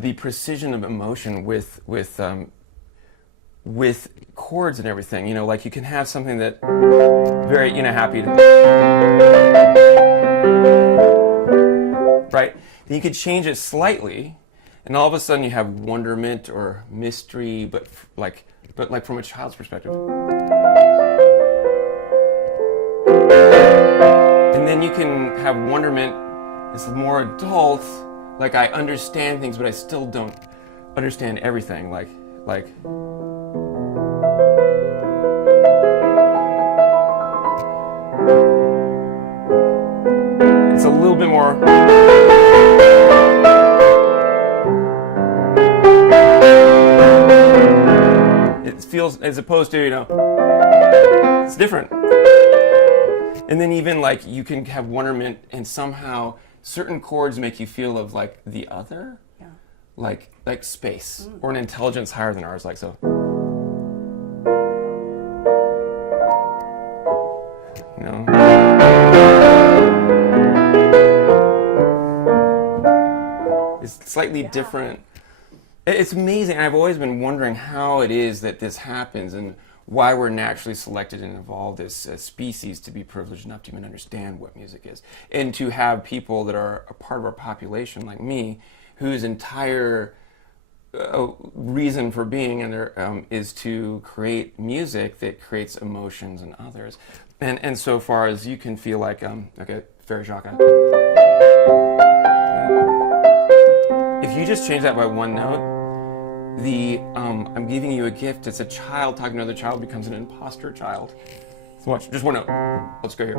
the precision of emotion with chords and everything. You know, like you can have something that very, you know, happy, right? Then you could change it slightly, and all of a sudden you have wonderment or mystery, but like from a child's perspective. And then you can have wonderment. It's more adult. Like I understand things, but I still don't understand everything. Like. It's a little bit more. It feels, as opposed to, you know, it's different. And then even like you can have wonderment, and somehow certain chords make you feel of like the other, yeah. like space or an intelligence higher than ours, like so. You know. It's slightly different. It's amazing. I've always been wondering how it is that this happens and why we're naturally selected and evolved as a species to be privileged enough to even understand what music is. And to have people that are a part of our population, like me, whose entire reason for being in there is to create music that creates emotions in others. And so far as you can feel like, okay, Frère Jacques. If you just change that by one note, I'm giving you a gift. It's a child talking to another child becomes an imposter child. So watch, just one note. Let's go here.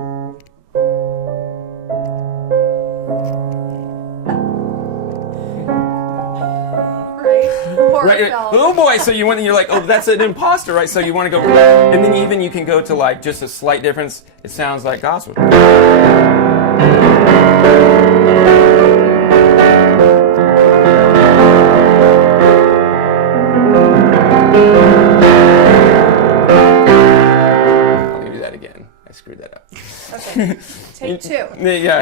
Right. Oh boy! So you're like, oh, that's an imposter, right? So you want to go, and then even you can go to like just a slight difference. It sounds like gospel. Screwed that up. Okay. Take two. Yeah.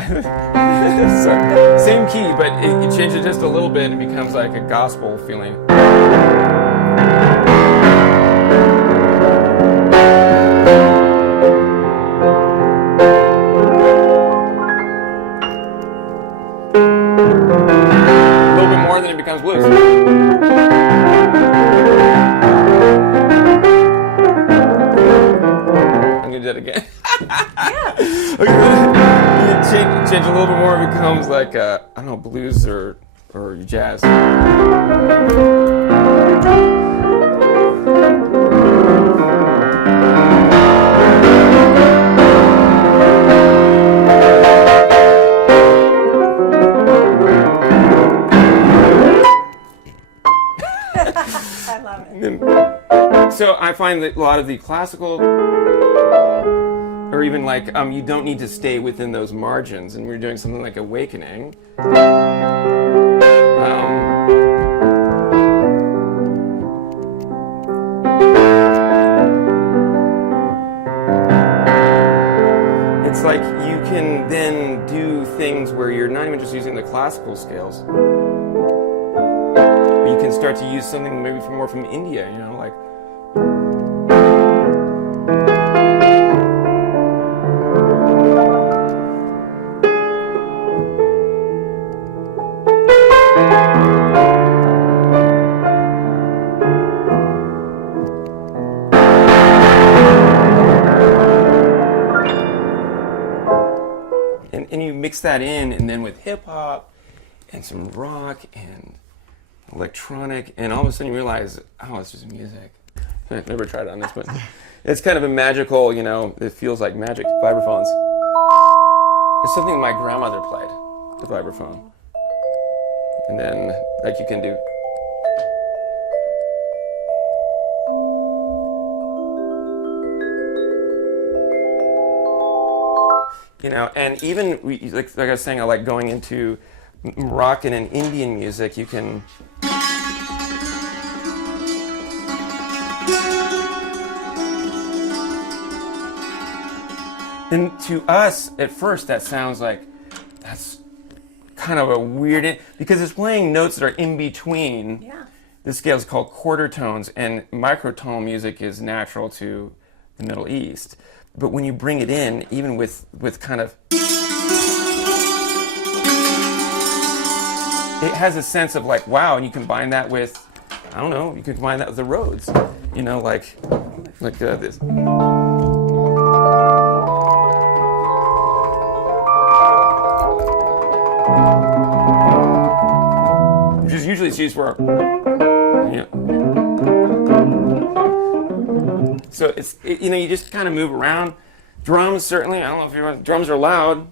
So, same key, but you change it just a little bit and it becomes like a gospel feeling. A little bit more, then it becomes blues. I'm gonna do that again. Yeah. Okay, change a little bit more, it becomes like I don't know, blues or jazz. I love it. So I find that a lot of the classical, or even like, you don't need to stay within those margins, and we're doing something like Awakening. It's like you can then do things where you're not even just using the classical scales. You can start to use something maybe more from India, you know, like. And you mix that in, and then with hip hop and some rock and electronic, and all of a sudden you realize, oh, it's just music. I've never tried it on this, but it's kind of a magical, you know, it feels like magic. Vibraphones. It's something my grandmother played, the vibraphone. And then, like, you can do. You know, and even, like I was saying, I like going into Moroccan and Indian music. You can. And to us, at first, that sounds like, that's kind of a weird, because it's playing notes that are in between. Yeah. This scale is called quarter tones, and microtonal music is natural to the Middle East. But when you bring it in, even with kind of, it has a sense of like, wow, and you combine that with, I don't know, you can combine that with the Rhodes, you know, like this. Which is usually it's used for, you know. So you know, you just kind of move around. Drums, certainly, I don't know if you're, drums are loud.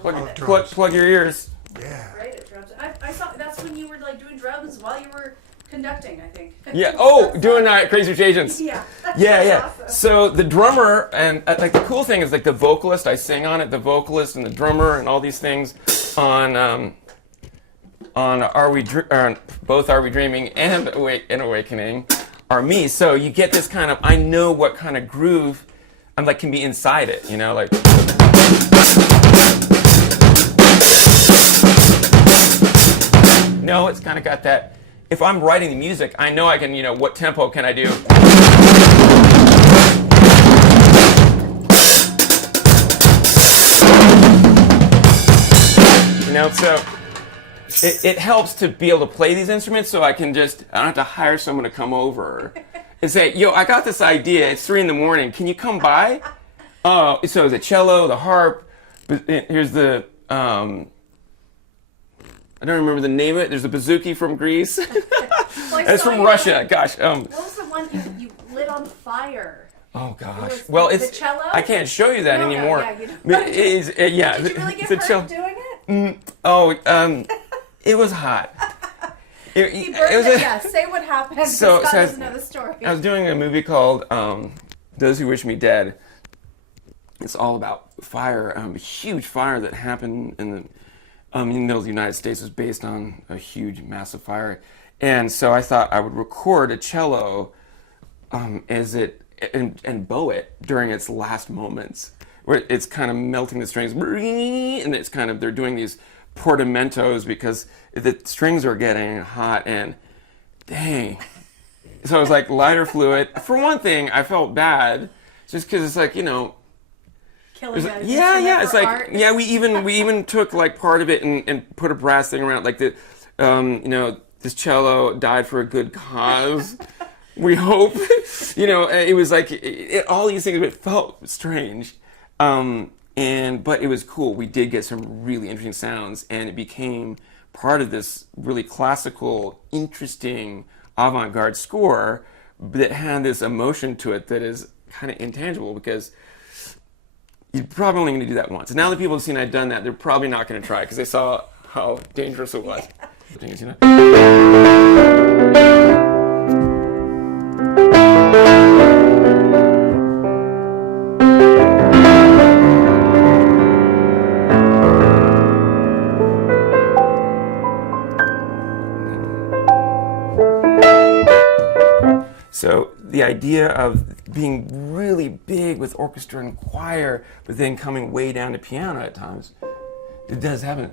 Plug your ears. Yeah. Great at drums. I saw that's when you were like doing drums while you were conducting, I think. Yeah. Oh, doing Crazy Rich Asians. Yeah. Yeah. Awesome. So the drummer and like the cool thing is like the vocalist. I sing on it. The vocalist and the drummer and all these things on both Are We Dreaming and Awakening are me. So you get this kind of, I know what kind of groove I'm like can be inside it. You know, like. No, it's kind of got that. If I'm writing the music, I know I can, you know, what tempo can I do? You know, so it helps to be able to play these instruments so I don't have to hire someone to come over and say, yo, I got this idea. It's 3 a.m. Can you come by? So the cello, the harp, here's the, I don't remember the name of it. There's a bouzouki from Greece. It's from Russia. Gosh. What was the one you lit on fire? Oh gosh. Was Well, the it's. cello? I can't show you that No, anymore. yeah, you don't. Yeah. Did you really get the hurt cello. doing it? It was hot. He burned it. Yeah. Say what happened. So Scott doesn't know the story. I was doing a movie called Those Who Wish Me Dead. It's all about fire. A huge fire that happened in the middle of the United States. Was based on a huge, massive fire. And so I thought I would record a cello as it and bow it during its last moments, where it's kind of melting the strings, and it's kind of, they're doing these portamentos because the strings are getting hot, and dang. So I was like, lighter fluid. For one thing, I felt bad just because it's like, you know, Killing it. yeah. It's like, art. yeah, we even took like part of it and put a brass thing around, like the, you know, this cello died for a good cause. We hope, you know. It was like all these things. It felt strange, but it was cool. We did get some really interesting sounds, and it became part of this really classical, interesting, avant-garde score that had this emotion to it that is kind of intangible because. You're probably only going to do that once. And now that people have seen I've done that, they're probably not going to try it because they saw how dangerous it was. Yeah. So the idea of being really big with orchestra and choir, but then coming way down to piano at times, it does happen.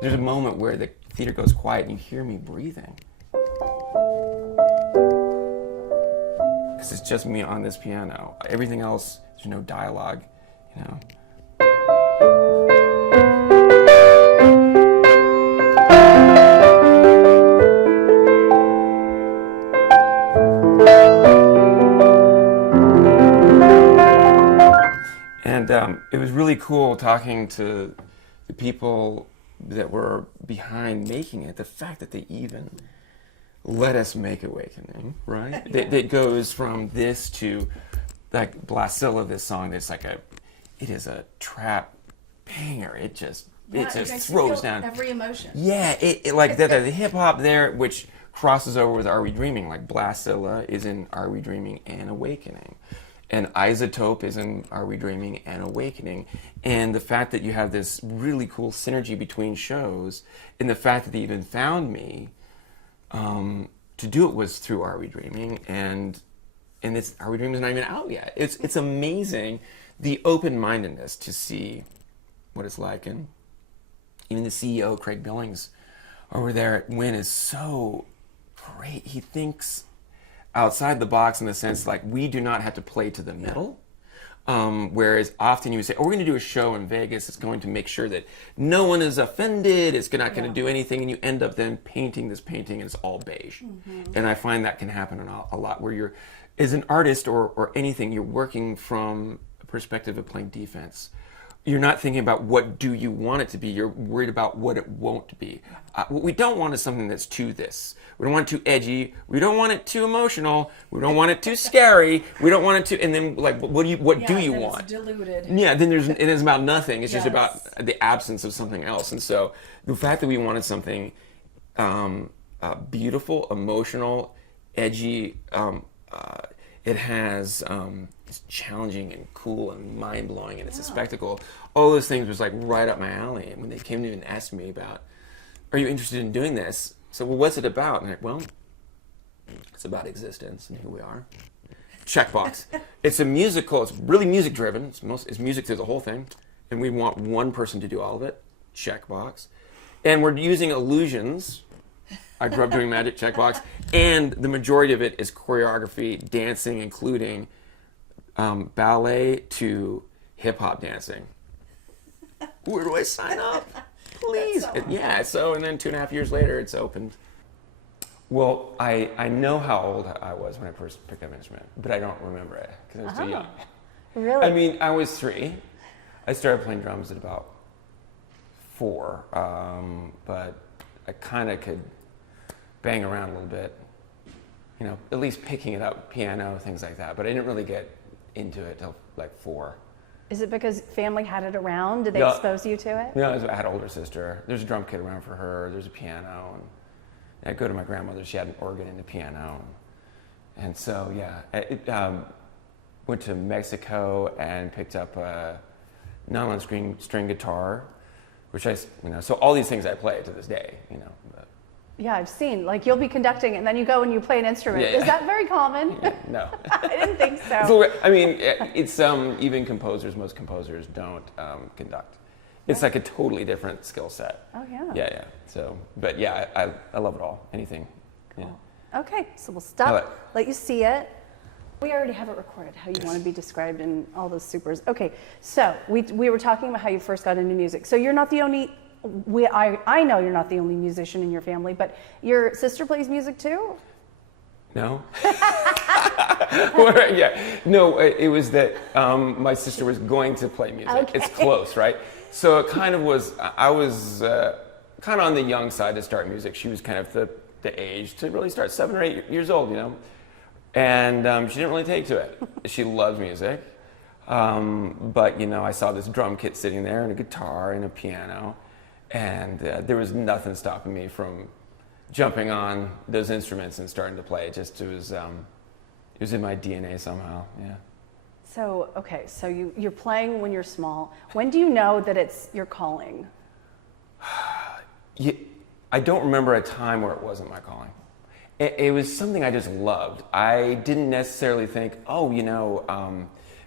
There's a moment where the theater goes quiet and you hear me breathing. Because it's just me on this piano. Everything else, there's no dialogue, you know. And it was really cool talking to the people that were behind making it. The fact that they even let us make Awakening, right? Yeah. That goes from this to like Blasilla, this song. That's like it is a trap banger. It just throws down every emotion. Yeah, it like the hip hop there, which crosses over with Are We Dreaming? Like Blasilla is in Are We Dreaming and Awakening. And Isotope is in Are We Dreaming and Awakening. And the fact that you have this really cool synergy between shows, and the fact that they even found me to do it was through Are We Dreaming, and it's Are We Dreaming is not even out yet. It's amazing the open-mindedness to see what it's like, and even the CEO, Craig Billings, over there at Win is so great. He thinks outside the box in the sense like we do not have to play to the middle. Whereas often you would say, oh, we're going to do a show in Vegas. It's going to make sure that no one is offended. It's not going to do anything. And you end up then painting this painting and it's all beige. And I find that can happen a lot where you're, as an artist or anything, you're working from a perspective of playing defense. You're not thinking about what do you want it to be. You're worried about what it won't be. What we don't want is something that's too this. We don't want it too edgy. We don't want it too emotional. We don't want it too scary. We don't want it to. And then, like, what do you want? It's diluted. Yeah. Then it is about nothing. It's just about the absence of something else. And so the fact that we wanted something beautiful, emotional, edgy. It has. It's challenging and cool and mind-blowing, and it's a spectacle. All those things was like right up my alley. And when they came to me and asked me about, are you interested in doing this? So, well, what's it about? And I'm like, well, it's about existence and who we are. Checkbox. It's a musical. It's really music-driven. It's music through the whole thing. And we want one person to do all of it. Checkbox. And we're using illusions. I grew up doing magic, checkbox. And the majority of it is choreography, dancing, including ballet to hip-hop dancing. Where do I sign up? Please. Yeah, so, and then 2.5 years later, it's opened. Well, I know how old I was when I first picked up an instrument, but I don't remember it because I was too young. Really? I mean, I was 3. I started playing drums at about 4, but I kind of could bang around a little bit, you know, at least picking it up, piano, things like that. But I didn't really get into it till like 4. Is it because family had it around? Did they expose you to it? No, I had an older sister. There's a drum kit around for her. There's a piano. And I'd go to my grandmother. She had an organ and a piano. And so, yeah, I went to Mexico and picked up a nylon string guitar, which so all these things I play to this day, you know. But. Yeah, I've seen. Like, you'll be conducting and then you go and you play an instrument. Yeah. Is that very common? No. I didn't think so. I mean, it's even most composers don't conduct. It's like a totally different skill set. Oh, yeah. Yeah. So, but yeah, I love it all. Anything. Cool. Yeah. Okay, so we'll stop, let you see it. We already have it recorded, how you want to be described and all those supers. Okay, so we were talking about how you first got into music. So you're not the only, I know you're not the only musician in your family, but your sister plays music too? No. Yeah. No, it was that my sister was going to play music. Okay. It's close, right? So it kind of was, I was kind of on the young side to start music. She was kind of the age to really start, 7 or 8 years old, you know. And she didn't really take to it. She loves music. But, you know, I saw this drum kit sitting there and a guitar and a piano. And there was nothing stopping me from jumping on those instruments and starting to play. It was in my DNA somehow, yeah. So, okay, so you're playing when you're small. When do you know that it's your calling? I don't remember a time where it wasn't my calling. It was something I just loved. I didn't necessarily think,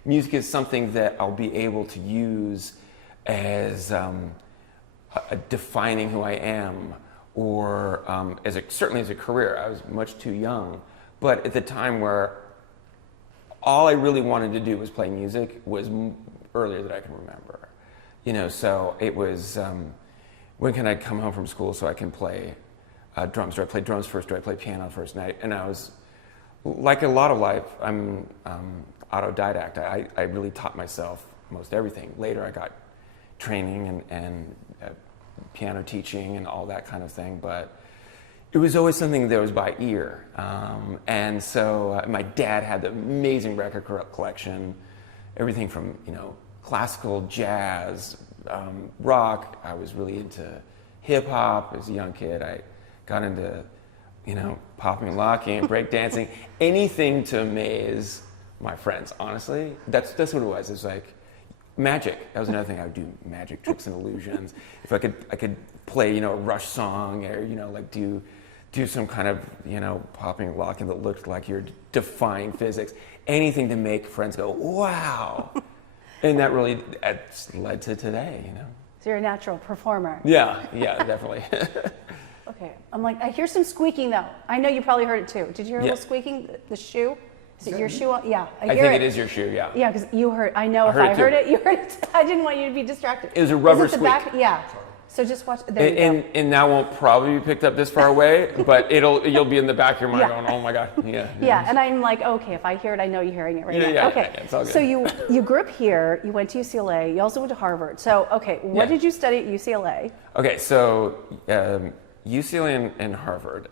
music is something that I'll be able to use as defining who I am, or certainly as a career. I was much too young. But at the time where all I really wanted to do was play music was earlier than I can remember. You know, so it was, when can I come home from school so I can play drums? Do I play drums first? Do I play piano first? And I was, like a lot of life, I'm autodidact. I really taught myself most everything. Later I got training and piano teaching and all that kind of thing, but it was always something that was by ear. And so my dad had the amazing record collection, everything from, classical, jazz, rock. I was really into hip hop as a young kid. I got into, popping and locking, break dancing, anything to amaze my friends, honestly. That's what it was. It was like magic. That was another thing I would do, magic tricks and illusions. If I could play, a Rush song, or, like do some kind of, popping and locking that looked like you're defying physics. Anything to make friends go, wow. And that really led to today, So you're a natural performer. Yeah, definitely. Okay, I'm like, I hear some squeaking though. I know you probably heard it too. Did you hear a little squeaking? The shoe? Is it your shoe? Yeah, I hear think it. it is your shoe, yeah. Yeah, because you heard, I know if heard I it heard too. it, you heard it. I didn't want you to be distracted. It was a rubber Is it the squeak. back? Yeah. So just watch, there you go. And that won't probably be picked up this far away, but you'll be in the back of your mind going, oh my God. Yeah. Yeah, and I'm like, okay, if I hear it, I know you're hearing it right now. Yeah, Okay, it's all good. so you grew up here, you went to UCLA, you also went to Harvard. So, okay, what did you study at UCLA? Okay, so UCLA and Harvard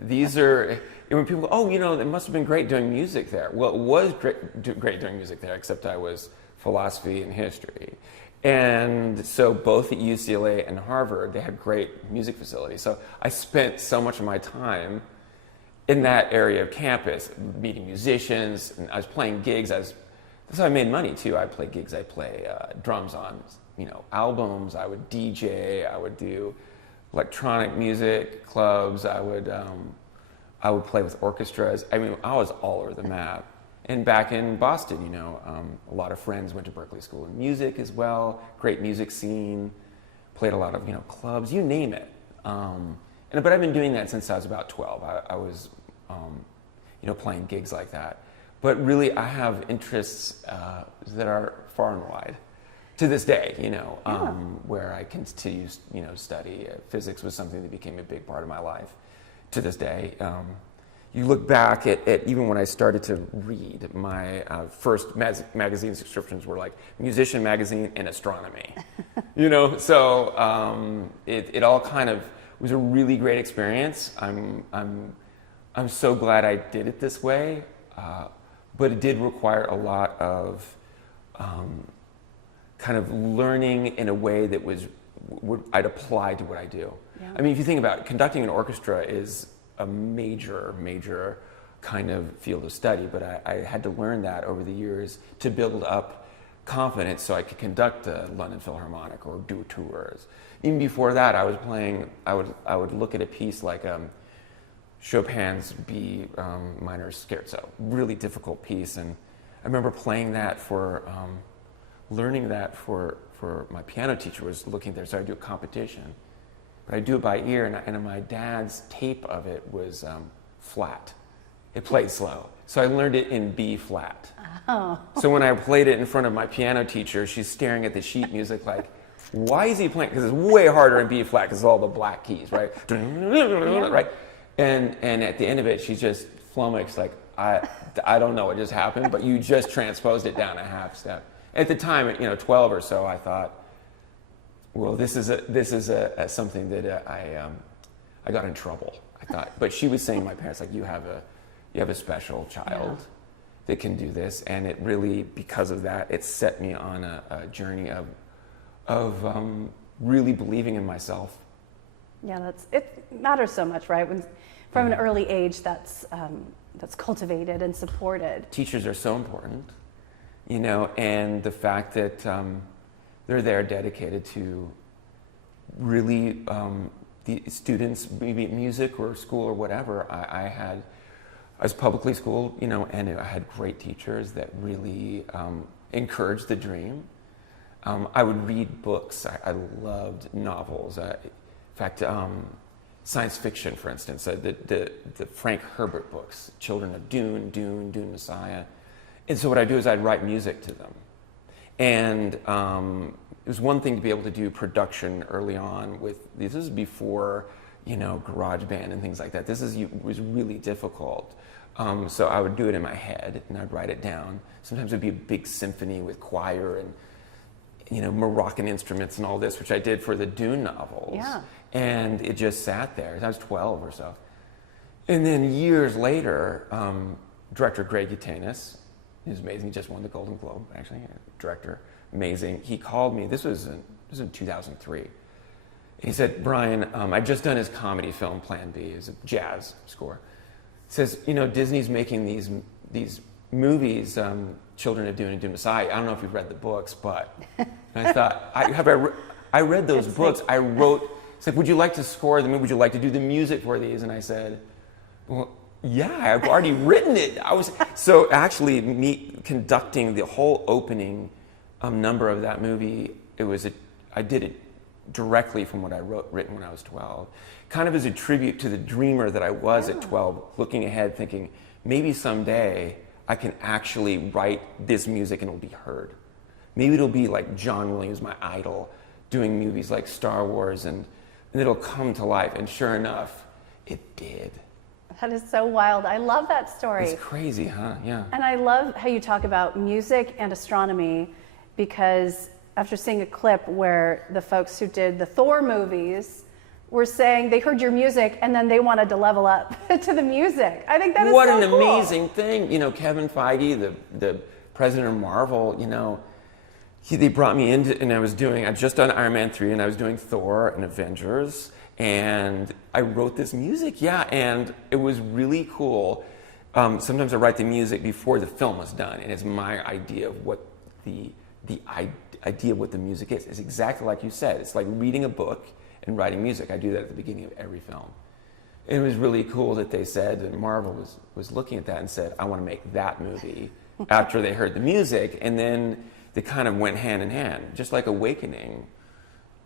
these are, when people go, oh, it must have been great doing music there. Well, it was great doing music there, except I was philosophy and history. And so both at UCLA and Harvard, they had great music facilities. So I spent so much of my time in that area of campus, meeting musicians, and I was playing gigs. That's how I made money too. I play gigs. I play drums on, albums. I would DJ. I would do electronic music clubs. I would play with orchestras. I mean, I was all over the map. And back in Boston, a lot of friends went to Berklee School of Music as well. Great music scene. Played a lot of clubs. You name it. But I've been doing that since I was about 12. I was, playing gigs like that. But really, I have interests that are far and wide to this day. Where I continue, study. Physics was something that became a big part of my life to this day. You look back at even when I started to read, my first magazine subscriptions were like Musician Magazine and Astronomy. So it all kind of was a really great experience. I'm so glad I did it this way, but it did require a lot of kind of learning in a way that I'd apply to what I do. Yeah. I mean, if you think about it, conducting an orchestra is a major kind of field of study, but I had to learn that over the years to build up confidence so I could conduct the London Philharmonic or do tours. Even before that, I was playing, I would look at a piece like Chopin's B minor scherzo, really difficult piece, and I remember playing that learning that for my piano teacher was looking there, so I'd do a competition. But I do it by ear, and my dad's tape of it was flat. It played slow. So I learned it in B flat. Oh. So when I played it in front of my piano teacher, she's staring at the sheet music like, why is he playing? Because it's way harder in B flat because it's all the black keys, right? Yeah. Right? And at the end of it, she's just flummoxed like, I don't know what just happened, but you just transposed it down a half step. At the time, 12 or so, I thought, well, this is something that I got in trouble. I thought, but she was saying to my parents, like, you have a special child that can do this, and it really, because of that, it set me on a journey of really believing in myself. Yeah, it matters so much, right? When from an early age, that's cultivated and supported. Teachers are so important, and the fact that they're there dedicated to really the students, maybe music or school or whatever. I was publicly schooled, and I had great teachers that really encouraged the dream. I would read books. I loved novels. In fact, science fiction, for instance, the Frank Herbert books, Children of Dune Messiah. And so what I do is I'd write music to them. And it was one thing to be able to do production early on with this is before GarageBand and things like that. Was really difficult. So I would do it in my head and I'd write it down. Sometimes it'd be a big symphony with choir and Moroccan instruments and all this, which I did for the Dune novels. Yeah. And it just sat there. I was 12 or so. And then years later, director Greg Utanis, he's amazing. He just won the Golden Globe, actually. Director, amazing. He called me. This was in 2003. He said, Brian, I'd just done his comedy film Plan B. It's a jazz score. He says, Disney's making these movies, Children of Dune and Dune Messiah. I don't know if you've read the books, but I thought, I read those books. I wrote, it's like, would you like to score them? Would you like to do the music for these? And I said, well, yeah, I've already written it. So actually me conducting the whole opening number of that movie, it was I did it directly from what I written when I was 12, kind of as a tribute to the dreamer that I was at 12, looking ahead, thinking maybe someday I can actually write this music and it'll be heard. Maybe it'll be like John Williams, my idol, doing movies like Star Wars, and it'll come to life. And sure enough, it did. That is so wild. I love that story. It's crazy, huh? Yeah. And I love how you talk about music and astronomy, because after seeing a clip where the folks who did the Thor movies were saying they heard your music and then they wanted to level up to the music. I think that is what so an cool. amazing thing. You know, Kevin Feige, the president of Marvel, you know, they brought me in and I'd just done Iron Man 3 and I was doing Thor and Avengers, and I wrote this music, and it was really cool. Sometimes I write the music before the film is done, and it's my idea of what the idea of what the music is. It's exactly like you said. It's like reading a book and writing music. I do that at the beginning of every film. And it was really cool that they said, and Marvel was looking at that and said, I want to make that movie after they heard the music. And then they kind of went hand in hand, just like Awakening,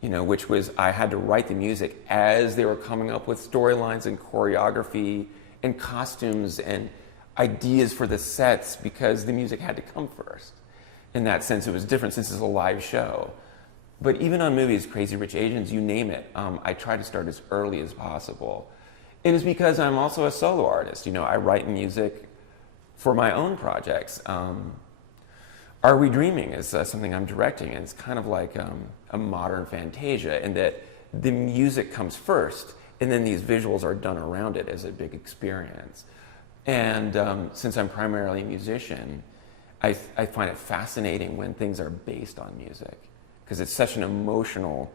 you know, which was I had to write the music as they were coming up with storylines and choreography and costumes and ideas for the sets, because the music had to come first. In that sense, it was different since it's a live show. But even on movies, Crazy Rich Asians, you name it, I try to start as early as possible. And it's because I'm also a solo artist. You know, I write music for my own projects. Are We Dreaming is something I'm directing, and it's kind of like a modern Fantasia in that the music comes first, and then these visuals are done around it as a big experience. And since I'm primarily a musician, I find it fascinating when things are based on music, because it's such an emotional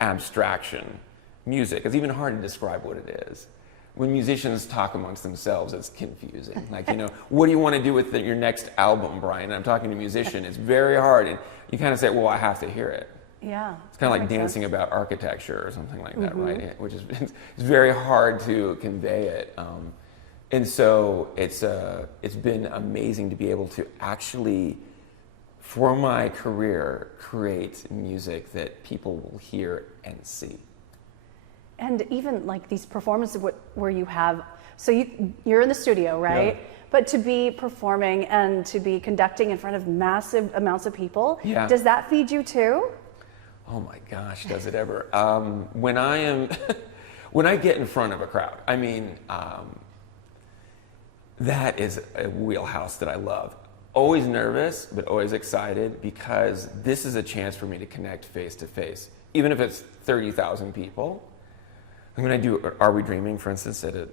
abstraction. Music, it's even hard to describe what it is. When musicians talk amongst themselves, it's confusing. Like, you know, what do you want to do with your next album, Brian? And I'm talking to a musician, it's very hard. And you kind of say, well, I have to hear it. Yeah. It's kind of like dancing about architecture or something like that, right? Which is, it's very hard to convey it. And so it's been amazing to be able to actually, for my career, create music that people will hear and see. And even like these performances where you have, so you're in the studio, right? Yeah. But to be performing and to be conducting in front of massive amounts of people, does that feed you too? Oh my gosh, does it ever? When I get in front of a crowd, I mean, that is a wheelhouse that I love. Always nervous, but always excited, because this is a chance for me to connect face to face, even if it's 30,000 people. When I do Are We Dreaming, for instance, at a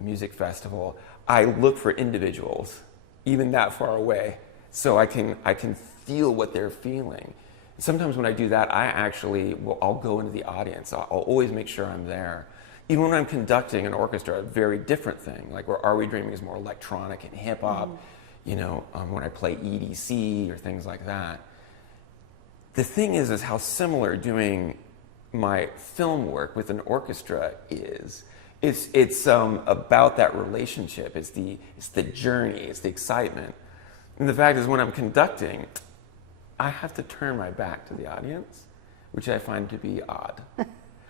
music festival, I look for individuals, even that far away, so I can feel what they're feeling. Sometimes when I do that, I'll go into the audience. I'll always make sure I'm there. Even when I'm conducting an orchestra, a very different thing. Like where Are We Dreaming is more electronic and hip hop. You know, when I play EDC or things like that. The thing is how similar doing my film work with an orchestra is. It's about that relationship. It's the journey. It's the excitement. And the fact is, when I'm conducting, I have to turn my back to the audience, which I find to be odd.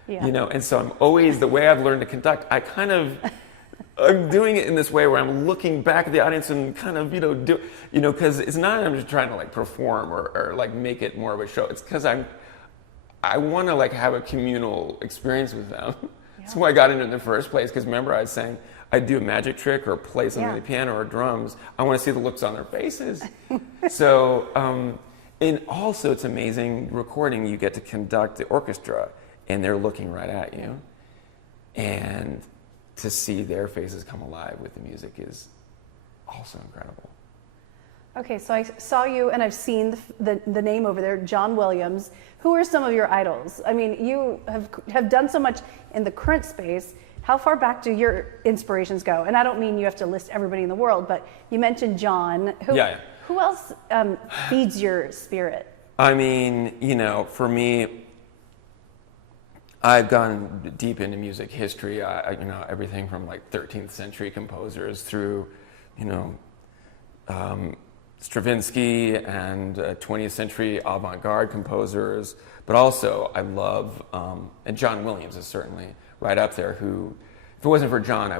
Yeah. You know, and so I'm always, the way I've learned to conduct, I'm doing it in this way where I'm looking back at the audience and kind of, because it's not that I'm just trying to like perform or like make it more of a show. It's because I want to like have a communal experience with them. Yeah. That's why I got into it in the first place, because remember I was saying I'd do a magic trick or play something on the piano or drums. I want to see the looks on their faces. So, and also it's amazing recording, you get to conduct the orchestra and they're looking right at you. And to see their faces come alive with the music is also incredible. Okay, so I saw you and I've seen the name over there, John Williams. Who are some of your idols? I mean, you have done so much in the current space. How far back do your inspirations go? And I don't mean you have to list everybody in the world, but you mentioned John. Who else feeds your spirit? I mean, for me, I've gone deep into music history. Everything from like 13th century composers through, Stravinsky and 20th century avant-garde composers, but also I love, and John Williams is certainly right up there, who, if it wasn't for John,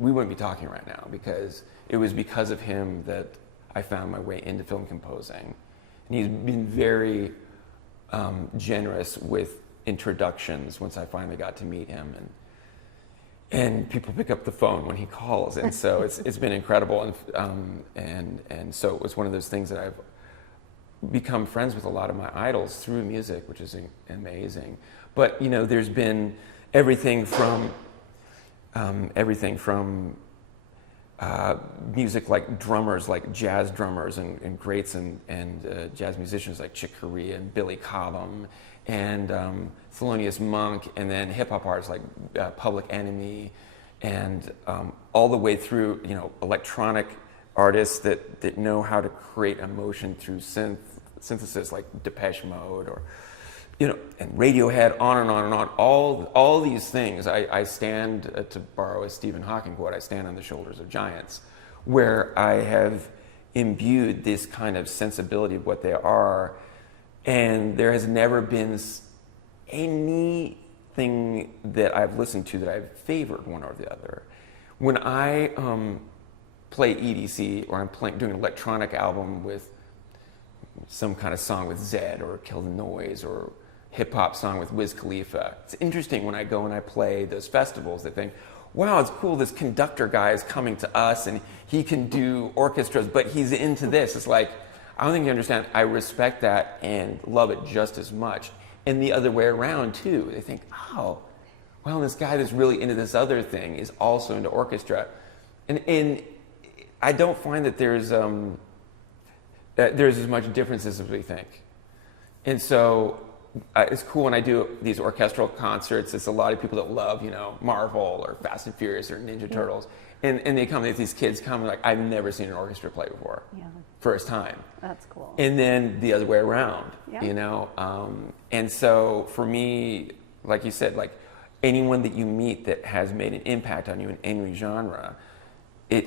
we wouldn't be talking right now, because it was because of him that I found my way into film composing. And he's been very generous with introductions once I finally got to meet him, and people pick up the phone when he calls, and so it's been incredible, and so it was one of those things that I've become friends with a lot of my idols through music, which is amazing. But there's been everything from music like drummers, like jazz drummers and greats and jazz musicians like Chick Corea and Billy Cobham and Thelonious Monk, and then hip hop artists like Public Enemy, and all the way through electronic artists that know how to create emotion through synthesis, like Depeche Mode, or and Radiohead, on and on and on. All these things. I stand, to borrow a Stephen Hawking quote, I stand on the shoulders of giants, where I have imbued this kind of sensibility of what they are, and there has never been anything that I've listened to that I've favored one or the other. When I play EDC, or I'm doing an electronic album with some kind of song with Zedd or Kill the Noise, or hip hop song with Wiz Khalifa, it's interesting when I go and I play those festivals, they think, wow, it's cool, this conductor guy is coming to us and he can do orchestras, but he's into this. It's like, I don't think you understand. I respect that and love it just as much. And the other way around too. They think, oh, well, this guy that's really into this other thing is also into orchestra. And I don't find that there's as much differences as we think. And so it's cool when I do these orchestral concerts. It's a lot of people that love, Marvel or Fast and Furious or Ninja Turtles. And they come, these kids come like, I've never seen an orchestra play before. Yeah. First time. That's cool. And then the other way around, yeah. And so for me, like you said, like anyone that you meet that has made an impact on you in any genre,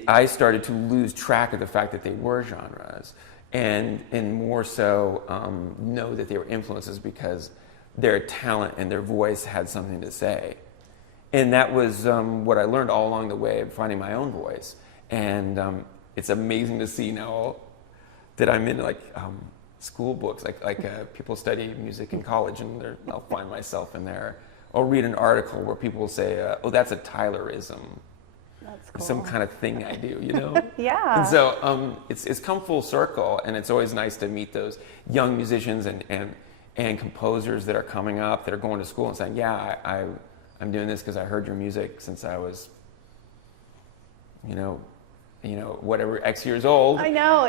I started to lose track of the fact that they were genres, and more so know that they were influences because their talent and their voice had something to say. And that was what I learned all along the way of finding my own voice. And it's amazing to see now that I'm in school books, like people study music in college, and I'll find myself in there. I'll read an article where people will say, oh, that's a Tylerism. That's cool. Some kind of thing I do, Yeah. And so it's come full circle, and it's always nice to meet those young musicians and composers that are coming up, that are going to school and saying, yeah, I'm doing this because I heard your music since I was, whatever X years old. I know.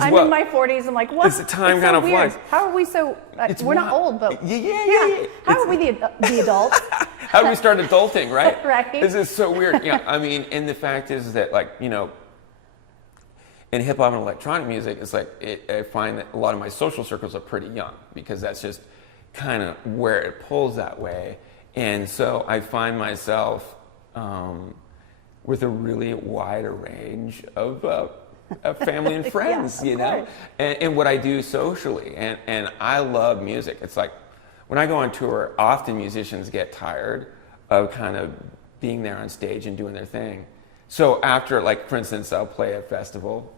I'm in my 40s. I'm like, what? It's the time kind of flies. How are we so? We're not old, but yeah. How are we the adults? How do we start adulting, right? Right. This is so weird. Yeah, I mean, and the fact is that, in hip hop and electronic music, it's like I find that a lot of my social circles are pretty young, because that's just kind of where it pulls that way. And so I find myself with a really wide range of family and friends, yeah, and what I do socially. And I love music. It's like when I go on tour, often musicians get tired of kind of being there on stage and doing their thing. So after, for instance, I'll play a festival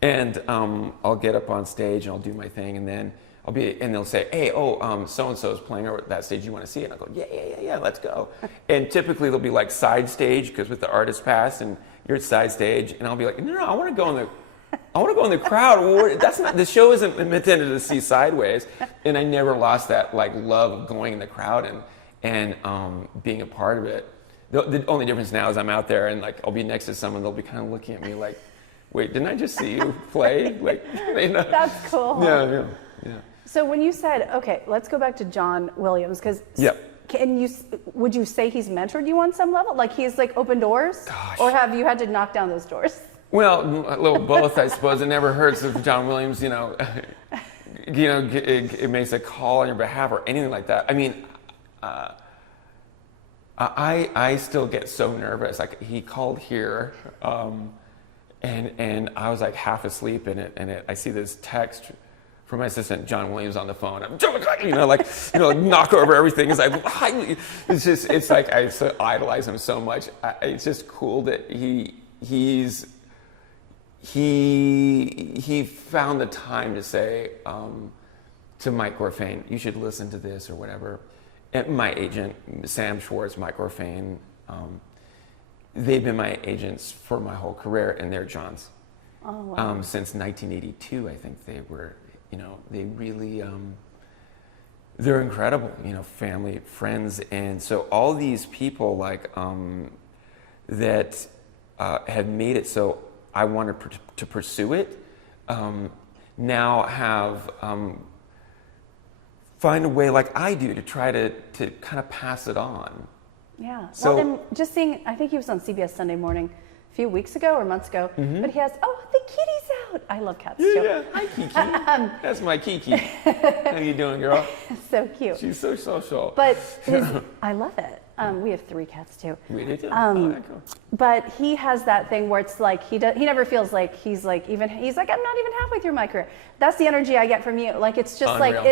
and I'll get up on stage and I'll do my thing, and then and they'll say, hey, so-and-so is playing over at that stage, you want to see it? And I'll go, yeah, let's go. And typically they'll be like side stage, because with the artist pass, and you're at side stage, and I'll be like, no, I want to go in the crowd. That's not, the show isn't intended to see sideways. And I never lost that love of going in the crowd and being a part of it. The only difference now is I'm out there and I'll be next to someone, they'll be kind of looking at me like, wait, didn't I just see you play? That's cool. Yeah. So when you said, okay, let's go back to John Williams, because would you say he's mentored you on some level? Like he's opened doors? Gosh. Or have you had to knock down those doors? Well, a little both, I suppose. It never hurts if John Williams, it makes a call on your behalf or anything like that. I mean, I still get so nervous. He called here And I was like half asleep in it, I see this text from my assistant John Williams on the phone. I'm knock over everything. It's like I so idolize him so much. It's just cool that he found the time to say to Mike Gorfain, you should listen to this or whatever. And my agent, Sam Schwartz, Mike Gorfain, they've been my agents for my whole career, and they're John's. Oh, wow. Since 1982, I think they were, they really, they're incredible, family, friends. And so all these people that had made it so I wanted to pursue it, now have, find a way like I do to try to kind of pass it on. Yeah. So, well, and just seeing, I think he was on CBS Sunday Morning a few weeks ago or months ago, but he has, the kitty's out. I love cats too. Yeah, hi Kiki. That's my Kiki. How you doing, girl? So cute. She's so social. But I love it. We have 3 cats too. We do too. Cool. But he has that thing where it's like he never feels like he's like I'm not even halfway through my career. That's the energy I get from you. Like it's just Unreal.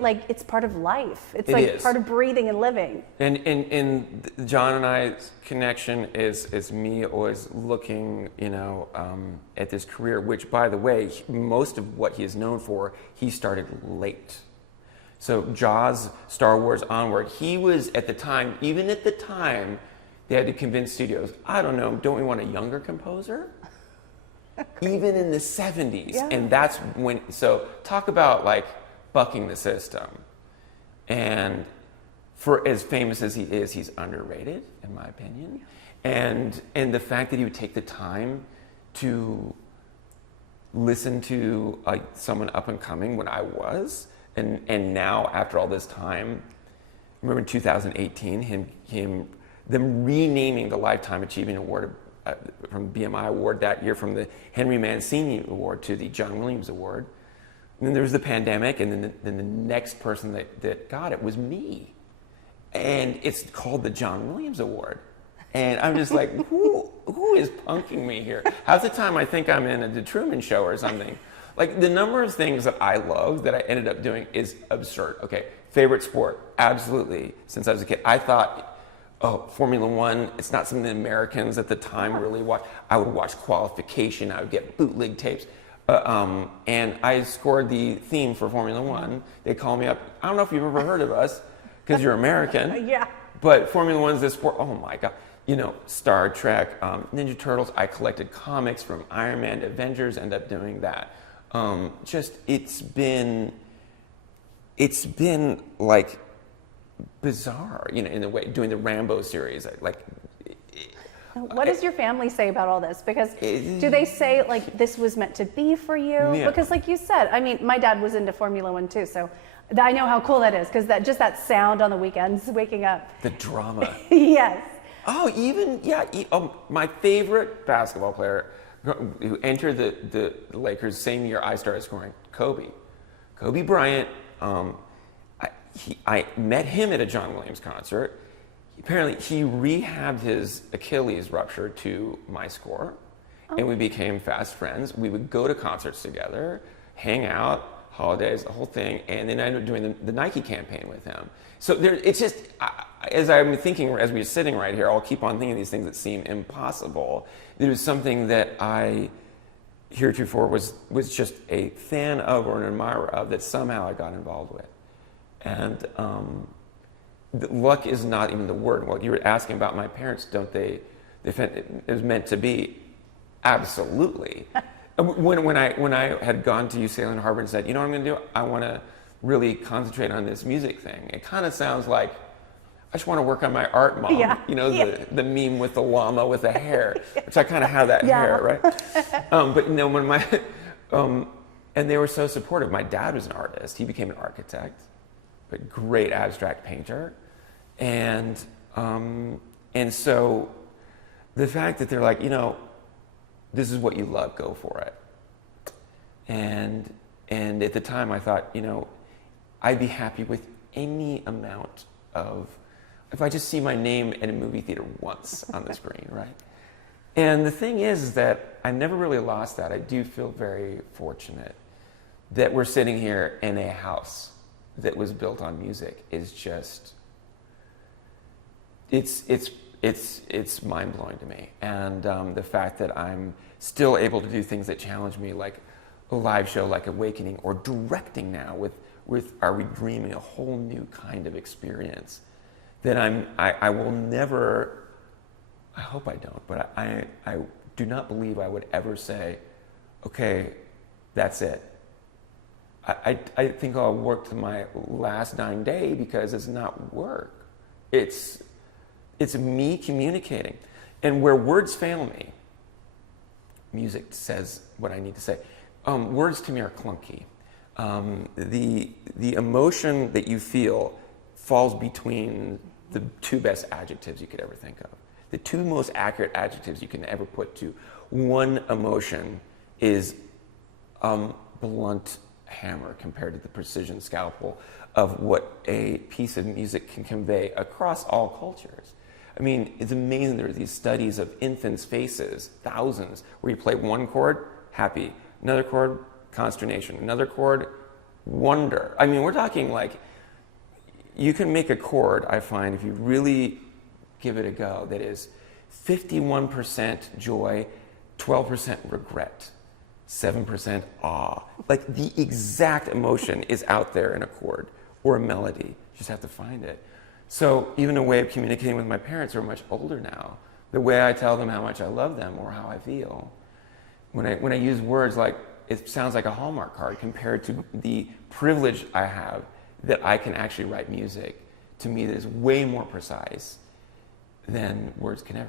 like it's part of life. It's It part is. of breathing and living. And John and I's connection is me always looking, at this career, which, by the way, most of what he is known for, he started late. So Jaws, Star Wars, onward, he was at the time, they had to convince studios, I don't know, don't we want a younger composer? Even in the 70s. Yeah. And that's when, so talk about bucking the system. And for as famous as he is, he's underrated, in my opinion. And the fact that he would take the time to listen to someone up and coming when I was, and now after all this time, I remember in 2018, them renaming the Lifetime Achievement Award from BMI Award that year from the Henry Mancini Award to the John Williams Award. And then there was the pandemic, and then the next person that got it was me. And it's called the John Williams Award. And I'm just like, who is punking me here? Half the time I think I'm in The Truman Show or something. Like, the number of things that I love that I ended up doing is absurd. Okay, favorite sport, absolutely. Since I was a kid, I thought, Formula One, it's not something that Americans at the time really watched. I would watch qualification, I would get bootleg tapes. And I scored the theme for Formula One. They call me up. I don't know if you've ever heard of us, because you're American. Yeah. But Formula One's this sport, oh my God. Star Trek, Ninja Turtles. I collected comics from Iron Man to Avengers, ended up doing that. It's been like bizarre, in a way, doing the Rambo series. What does your family say about all this? Because do they say this was meant to be for you? Yeah. Because like you said, I mean, my dad was into Formula One too, so I know how cool that is, because that sound on the weekends, waking up. The drama. Yes. Oh, my favorite basketball player who entered the Lakers same year I started scoring, Kobe Bryant. I met him at a John Williams concert. Apparently, he rehabbed his Achilles rupture to my score, and we became fast friends. We would go to concerts together, hang out, holidays, the whole thing, and then I ended up doing the Nike campaign with him. So it's just, as I'm thinking, as we're sitting right here, I'll keep on thinking these things that seem impossible. It was something that I heretofore was just a fan of or an admirer of, that somehow I got involved with. And luck is not even the word. Well, you were asking about my parents, don't they think it was meant to be? Absolutely. When I had gone to UCLA and Harvard and said, you know what I'm going to do? I want to really concentrate on this music thing. It kind of sounds like I just want to work on my art, Mom. Yeah. The meme with the llama with the hair, which I kind of have that hair, right? But when my and they were so supportive. My dad was an artist. He became an architect, but great abstract painter, and so the fact that they're like, this is what you love, go for it. And at the time I thought, I'd be happy with any amount of, if I just see my name in a movie theater once on the screen, right? And the thing is that I never really lost that. I do feel very fortunate that we're sitting here in a house that was built on music. Is just, it's mind-blowing to me. And the fact that I'm still able to do things that challenge me, like a live show like Awakening, or directing now with Are We Dreaming, a whole new kind of experience that I will never, I hope I don't, but I do not believe I would ever say, okay, that's it. I think I'll work to my last dying day, because it's not work. It's me communicating. And where words fail me, music says what I need to say. Words to me are clunky. The emotion that you feel falls between the two best adjectives you could ever think of. The two most accurate adjectives you can ever put to one emotion is blunt hammer compared to the precision scalpel of what a piece of music can convey across all cultures. I mean, it's amazing. There are these studies of infants' faces, thousands, where you play one chord, happy, another chord, consternation, another chord, wonder. I mean, we're talking like, you can make a chord, I find, if you really give it a go, that is 51% joy, 12% regret, 7% awe. Like, the exact emotion is out there in a chord or a melody. You just have to find it. So even a way of communicating with my parents, who are much older now, the way I tell them how much I love them or how I feel, when I use words, like, it sounds like a Hallmark card compared to the privilege I have that I can actually write music, to me, that is way more precise than words can ever be.